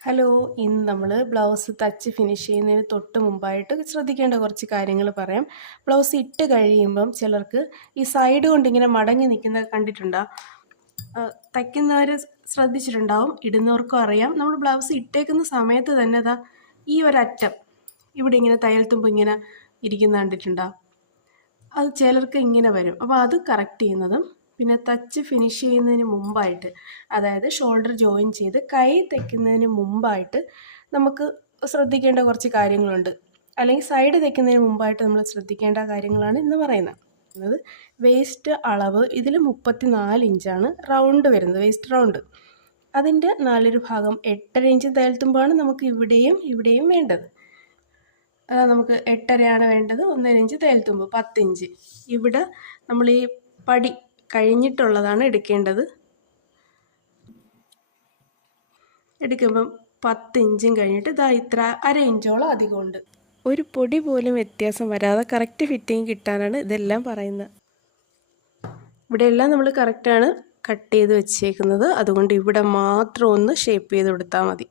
Hello, ഇന്ന് നമ്മൾ blouse തച്ച് ഫിനിഷ് ചെയ്യുന്നതിന് തൊട്ട് മുമ്പായിട്ട് ശ്രദ്ധിക്കേണ്ട കുറച്ച് കാര്യങ്ങൾ പറയാം. ബ്ലൗസ് ഇട്ട് കഴിയുമ്പം ചിലർക്ക് ഈ സൈഡ് കൊണ്ട് ഇങ്ങനെ മടങ്ങി നിൽക്കുന്നത് കണ്ടിട്ടുണ്ടോ? തയ്ക്കുന്നവർ ശ്രദ്ധിച്ചിട്ടുണ്ടാവും, ഇടുന്നവർക്കും അറിയാം. നമ്മൾ ബ്ലൗസ് ഇട്ടേക്കുന്ന സമയത്ത് തന്നെ ഈ ഒരറ്റം ഇവിടെ ഇങ്ങനെ തയ്യൽ തുമ്പ് ഇങ്ങനെ ഇരിക്കുന്ന കണ്ടിട്ടുണ്ടോ? അത് ചിലർക്ക് ഇങ്ങനെ വരും. അപ്പോൾ അത് കറക്റ്റ് ചെയ്യുന്നതും പിന്നെ തച്ച് ഫിനിഷ് ചെയ്യുന്നതിന് മുമ്പായിട്ട്, അതായത് ഷോൾഡർ ജോയിൻ ചെയ്ത് കൈ തയ്ക്കുന്നതിന് മുമ്പായിട്ട് നമുക്ക് ശ്രദ്ധിക്കേണ്ട കുറച്ച് കാര്യങ്ങളുണ്ട്. അല്ലെങ്കിൽ സൈഡ് തയ്ക്കുന്നതിന് മുമ്പായിട്ട് നമ്മൾ ശ്രദ്ധിക്കേണ്ട കാര്യങ്ങളാണ് ഇന്ന് പറയുന്നത്. വേസ്റ്റ് അളവ് ഇതിൽ 34 ഇഞ്ചാണ് റൗണ്ട് വരുന്നത്, വേസ്റ്റ് റൗണ്ട്. അതിൻ്റെ 4 ഭാഗം 8.5 ഇഞ്ച് തയ്യൽ തുമ്പാണ് നമുക്ക് ഇവിടെയും വേണ്ടത്. നമുക്ക് 8.5 വേണ്ടത്. 1.5 ഇഞ്ച് തയ്യൽ തുമ്പ്, 10 ഇഞ്ച്. ഇവിടെ നമ്മൾ ഈ പടി കഴിഞ്ഞിട്ടുള്ളതാണ് എടുക്കേണ്ടത്. എടുക്കുമ്പം 10 ഇഞ്ചും കഴിഞ്ഞിട്ട് ഇത്ര 1/2 ഇഞ്ചോളം അധികമുണ്ട്. ഒരു പൊടി പോലും വ്യത്യാസം വരാതെ കറക്റ്റ് ഫിറ്റിങ് കിട്ടാനാണ് ഇതെല്ലാം പറയുന്നത്. ഇവിടെയെല്ലാം നമ്മൾ കറക്റ്റാണ് കട്ട് ചെയ്ത് വെച്ചേക്കുന്നത്. അതുകൊണ്ട് ഇവിടെ മാത്രം ഒന്ന് ഷേപ്പ് ചെയ്ത് കൊടുത്താൽ മതി.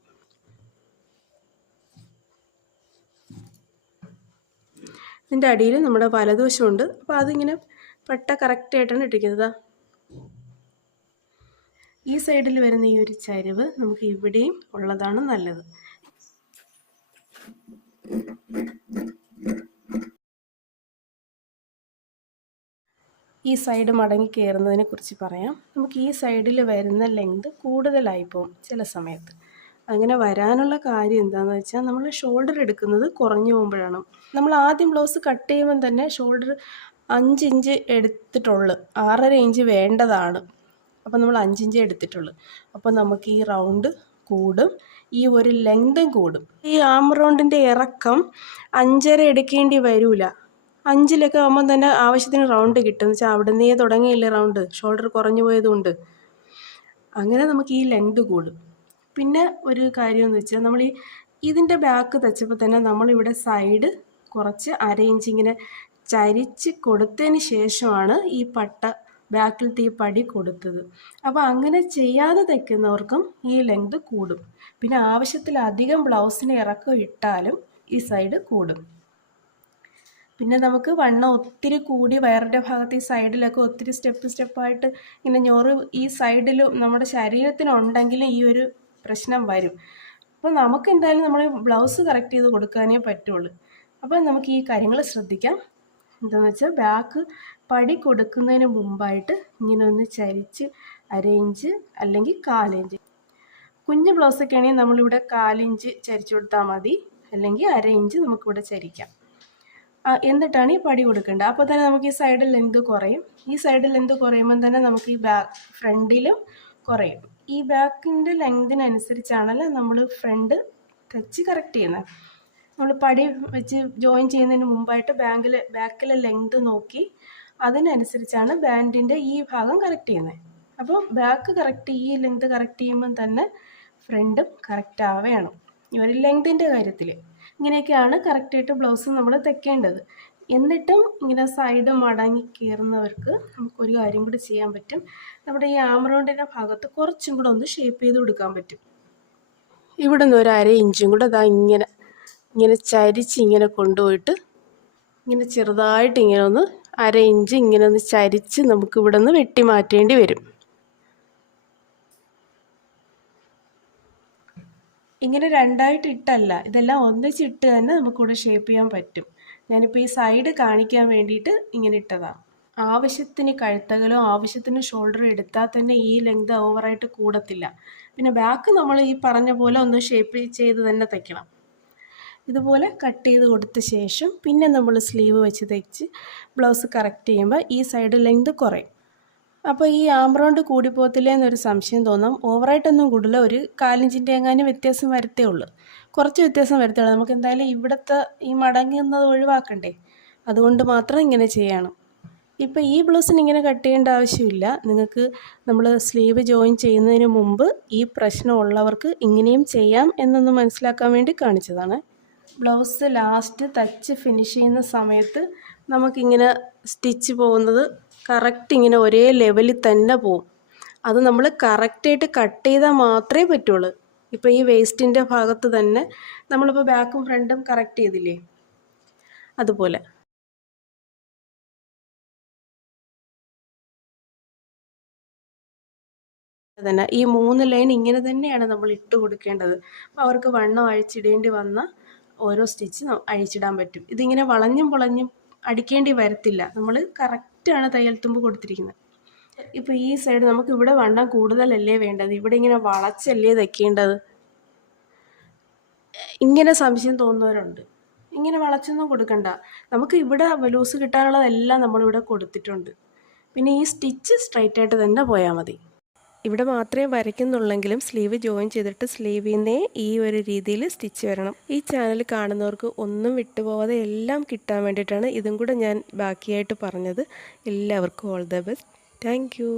ഇതിൻ്റെ അടിയിൽ നമ്മുടെ വലതുവശമുണ്ട്. അപ്പോൾ അതിങ്ങനെ പട്ട കറക്റ്റായിട്ടാണ് ഇട്ടിരിക്കുന്നത്. ഈ സൈഡിൽ വരുന്ന ഈ ഒരു ചരിവ് നമുക്ക് ഇവിടെയും ഉള്ളതാണ് നല്ലത്. ഈ സൈഡ് മടങ്ങി കയറുന്നതിനെ കുറിച്ച് പറയാം. നമുക്ക് ഈ സൈഡിൽ വരുന്ന ലെങ്ത് കൂടുതലായി പോകും ചില സമയത്ത്. അങ്ങനെ വരാനുള്ള കാര്യം എന്താണെന്ന് വെച്ചാൽ, നമ്മൾ ഷോൾഡർ എടുക്കുന്നത് കുറഞ്ഞു പോകുമ്പോഴാണ്. നമ്മൾ ആദ്യം ബ്ലൗസ് കട്ട് ചെയ്യുമ്പം തന്നെ ഷോൾഡർ 5 ഇഞ്ച് എടുത്തിട്ടുള്ളൂ, 6.5 ഇഞ്ച് വേണ്ടതാണ്. അപ്പോൾ നമ്മൾ 5 ഇഞ്ച് എടുത്തിട്ടുള്ളൂ. അപ്പോൾ നമുക്ക് ഈ റൗണ്ട് കൂടും, ഈ ഒരു ലെങ്തും കൂടും. ഈ ആം റൗണ്ടിൻ്റെ ഇറക്കം 5.5 എടുക്കേണ്ടി വരില്ല. 5-ലൊക്കെ ആകുമ്പം തന്നെ ആവശ്യത്തിന് റൗണ്ട് കിട്ടും. എന്ന് വെച്ചാൽ അവിടെ നിന്നേ തുടങ്ങിയില്ലേ റൗണ്ട്, ഷോൾഡർ കുറഞ്ഞു പോയതുകൊണ്ട്. അങ്ങനെ നമുക്ക് ഈ ലെങ്ത് കൂടും. പിന്നെ ഒരു കാര്യം എന്ന് വെച്ചാൽ, നമ്മൾ ഇതിൻ്റെ ബാക്ക് തച്ചപ്പോൾ തന്നെ നമ്മളിവിടെ സൈഡ് കുറച്ച് 1/2 ഇഞ്ച് ഇങ്ങനെ ചരിച്ച് കൊടുത്തതിന് ശേഷമാണ് ഈ പട്ട ബാക്കിലത്തെ ഈ പടി കൊടുത്തത്. അപ്പോൾ അങ്ങനെ ചെയ്യാതെ തയ്ക്കുന്നവർക്കും ഈ ലെങ്ത് കൂടും. പിന്നെ ആവശ്യത്തിലധികം ബ്ലൗസിന് ഇറക്കം ഇട്ടാലും ഈ സൈഡ് കൂടും. പിന്നെ നമുക്ക് വണ്ണം ഒത്തിരി കൂടി വയറിൻ്റെ ഭാഗത്ത് ഈ സൈഡിലൊക്കെ ഒത്തിരി സ്റ്റെപ്പായിട്ട് ഇങ്ങനെ ഞൊറ് ഈ സൈഡിലും നമ്മുടെ ശരീരത്തിനുണ്ടെങ്കിലും ഈ ഒരു പ്രശ്നം വരും. അപ്പോൾ നമുക്ക് എന്തായാലും നമ്മൾ ബ്ലൗസ് കറക്റ്റ് ചെയ്ത് കൊടുക്കാനേ പറ്റുള്ളൂ. അപ്പോൾ നമുക്ക് ഈ കാര്യങ്ങൾ ശ്രദ്ധിക്കാം. എന്താണെന്ന് വെച്ചാൽ, ബാക്ക് പടി കൊടുക്കുന്നതിന് മുമ്പായിട്ട് ഇങ്ങനെ ഒന്ന് ചരിച്ച് 1/2 ഇഞ്ച് അല്ലെങ്കിൽ 1/4 ഇഞ്ച്. കുഞ്ഞ് ബ്ലൗസൊക്കെ ആണെങ്കിൽ നമ്മളിവിടെ 1/4 ഇഞ്ച് ചരിച്ചു കൊടുത്താൽ മതി, അല്ലെങ്കിൽ 1/2 ഇഞ്ച് നമുക്കിവിടെ ചരിക്കാം. എന്നിട്ടാണ് ഈ പടി കൊടുക്കേണ്ടത്. അപ്പോൾ തന്നെ നമുക്ക് ഈ സൈഡ് ലെങ്ത് കുറയും. ഈ സൈഡ് ലെങ്ത് കുറയുമ്പം തന്നെ നമുക്ക് ഈ ഫ്രണ്ടിലും കുറയും. ഈ ബാക്കിൻ്റെ ലെങ്തിനനുസരിച്ചാണല്ലോ നമ്മൾ ഫ്രണ്ട് തച്ച് കറക്റ്റ് ചെയ്യുന്നത്. നമ്മൾ പടി വെച്ച് ജോയിൻ ചെയ്യുന്നതിന് മുമ്പായിട്ട് ബാക്കിലെ ലെങ്ത് നോക്കി അതിനനുസരിച്ചാണ് ബാൻഡിൻ്റെ ഈ ഭാഗം കറക്റ്റ് ചെയ്യുന്നത്. അപ്പോൾ ബാക്ക് കറക്റ്റ്, ഈ ലെങ്ത് കറക്റ്റ് ചെയ്യുമ്പം തന്നെ ഫ്രണ്ടും കറക്റ്റ് ആവുകയാണ്. ഈ ഒരു ലെങ്തിൻ്റെ കാര്യത്തിൽ ഇങ്ങനെയൊക്കെയാണ് കറക്റ്റായിട്ട് ബ്ലൗസ് നമ്മൾ തയ്ക്കേണ്ടത്. എന്നിട്ടും ഇങ്ങനെ സൈഡ് മടങ്ങി കയറുന്നവർക്ക് നമുക്കൊരു കാര്യം കൂടി ചെയ്യാൻ പറ്റും. നമ്മുടെ ഈ ആം റൗണ്ടിൻ്റെ ഭാഗത്ത് കുറച്ചും കൂടെ ഒന്ന് ഷേപ്പ് ചെയ്ത് കൊടുക്കാൻ പറ്റും. ഇവിടെ നിന്ന് ഒരു 1/2 ഇഞ്ചും കൂടെ ഇങ്ങനെ ചരിച്ച് ഇങ്ങനെ കൊണ്ടുപോയിട്ട് ഇങ്ങനെ ചെറുതായിട്ട് ഇങ്ങനെ ഒന്ന് 1/2 ഇഞ്ച് ഇങ്ങനെ ഒന്ന് ചരിച്ച് നമുക്ക് ഇവിടെ നിന്ന് വെട്ടി മാറ്റേണ്ടി വരും. ഇങ്ങനെ രണ്ടായിട്ട് ഇട്ടല്ല, ഇതെല്ലാം ഒന്നിച്ചിട്ട് തന്നെ നമുക്കിവിടെ ഷേപ്പ് ചെയ്യാൻ പറ്റും. ഞാനിപ്പോൾ ഈ സൈഡ് കാണിക്കാൻ വേണ്ടിയിട്ട് ഇങ്ങനെ ഇട്ടതാണ്. ആവശ്യത്തിന് കഴുത്തകലോ ആവശ്യത്തിന് ഷോൾഡർ എടുത്താൽ തന്നെ ഈ ലെങ്ത് ഓവറായിട്ട് കൂടത്തില്ല. പിന്നെ ബാക്ക് നമ്മൾ ഈ പറഞ്ഞ പോലെ ഒന്ന് ഷേപ്പ് ചെയ്ത് തന്നെ തയ്ക്കണം. ഇതുപോലെ കട്ട് ചെയ്ത് കൊടുത്ത ശേഷം പിന്നെ നമ്മൾ സ്ലീവ് വെച്ച് തയ്ച്ച് ബ്ലൗസ് കറക്റ്റ് ചെയ്യുമ്പോൾ ഈ സൈഡ് ലെങ്ത് കുറയും. അപ്പോൾ ഈ ആം റൗണ്ട് കൂടിപ്പോകത്തില്ലേ എന്നൊരു സംശയം തോന്നാം. ഓവറായിട്ടൊന്നും കൂടില്ല, ഒരു 1/4 ഇഞ്ചിൻ്റെ എങ്ങാനും വ്യത്യാസം വരത്തേ ഉള്ളൂ. കുറച്ച് വ്യത്യാസം വരത്തേ ഉള്ളൂ. നമുക്ക് എന്തായാലും ഇവിടുത്തെ ഈ മടങ്ങുന്നത് ഒഴിവാക്കണ്ടേ, അതുകൊണ്ട് മാത്രം ഇങ്ങനെ ചെയ്യണം. ഇപ്പോൾ ഈ ബ്ലൗസിന് ഇങ്ങനെ കട്ട് ചെയ്യേണ്ട ആവശ്യമില്ല. നിങ്ങൾക്ക് നമ്മൾ സ്ലീവ് ജോയിൻ ചെയ്യുന്നതിന് മുമ്പ് ഈ പ്രശ്നമുള്ളവർക്ക് ഇങ്ങനെയും ചെയ്യാം എന്നൊന്ന് മനസ്സിലാക്കാൻ വേണ്ടി കാണിച്ചതാണ്. ബ്ലൗസ് ലാസ്റ്റ് തച്ച് ഫിനിഷ് ചെയ്യുന്ന സമയത്ത് നമുക്കിങ്ങനെ സ്റ്റിച്ച് പോകുന്നത് കറക്റ്റ് ഇങ്ങനെ ഒരേ ലെവലിൽ തന്നെ പോവും. അത് നമ്മൾ കറക്റ്റായിട്ട് കട്ട് ചെയ്താൽ മാത്രമേ പറ്റുള്ളൂ. ഇപ്പോൾ ഈ വേസ്റ്റിൻ്റെ ഭാഗത്ത് തന്നെ നമ്മളിപ്പോൾ ബാക്കും ഫ്രണ്ടും കറക്റ്റ് ചെയ്തില്ലേ, അതുപോലെ. തന്നെ ഈ 3 ലൈൻ ഇങ്ങനെ തന്നെയാണ് നമ്മൾ ഇട്ട് കൊടുക്കേണ്ടത്. അപ്പോൾ അവർക്ക് വണ്ണം അഴിച്ചിടേണ്ടി വന്ന ഓരോ സ്റ്റിച്ച് അഴിച്ചിടാൻ പറ്റും. ഇതിങ്ങനെ വളഞ്ഞും പൊളഞ്ഞും അടിക്കേണ്ടി വരത്തില്ല. നമ്മൾ കറക്റ്റാണ് തയ്യൽ തുമ്പ് കൊടുത്തിരിക്കുന്നത്. ഇപ്പോൾ ഈ സൈഡ് നമുക്ക് ഇവിടെ വണ്ണം കൂടുതലല്ലേ വേണ്ടത്, ഇവിടെ ഇങ്ങനെ വളച്ചല്ലേ തയ്ക്കേണ്ടത്. ഇങ്ങനെ സംശയം തോന്നുന്നവരുണ്ട്. ഇങ്ങനെ വളച്ചൊന്നും കൊടുക്കണ്ട, നമുക്ക് ഇവിടെ ലൂസ് കിട്ടാനുള്ളതെല്ലാം നമ്മളിവിടെ കൊടുത്തിട്ടുണ്ട്. പിന്നെ ഈ സ്റ്റിച്ച് സ്ട്രൈറ്റ് ആയിട്ട് തന്നെ പോയാൽ മതി. ഇവിടെ മാത്രമേ വരയ്ക്കുന്നുള്ളെങ്കിലും സ്ലീവ് ജോയിൻ ചെയ്തിട്ട് സ്ലീവിൽ നിന്നേ ഈ ഒരു രീതിയിൽ സ്റ്റിച്ച് വരണം. ഈ ചാനൽ കാണുന്നവർക്ക് ഒന്നും വിട്ടുപോകാതെ എല്ലാം കിട്ടാൻ വേണ്ടിയിട്ടാണ് ഇതും കൂടെ ഞാൻ ബാക്കിയായിട്ട് പറഞ്ഞത്. എല്ലാവർക്കും all the best. Thank you.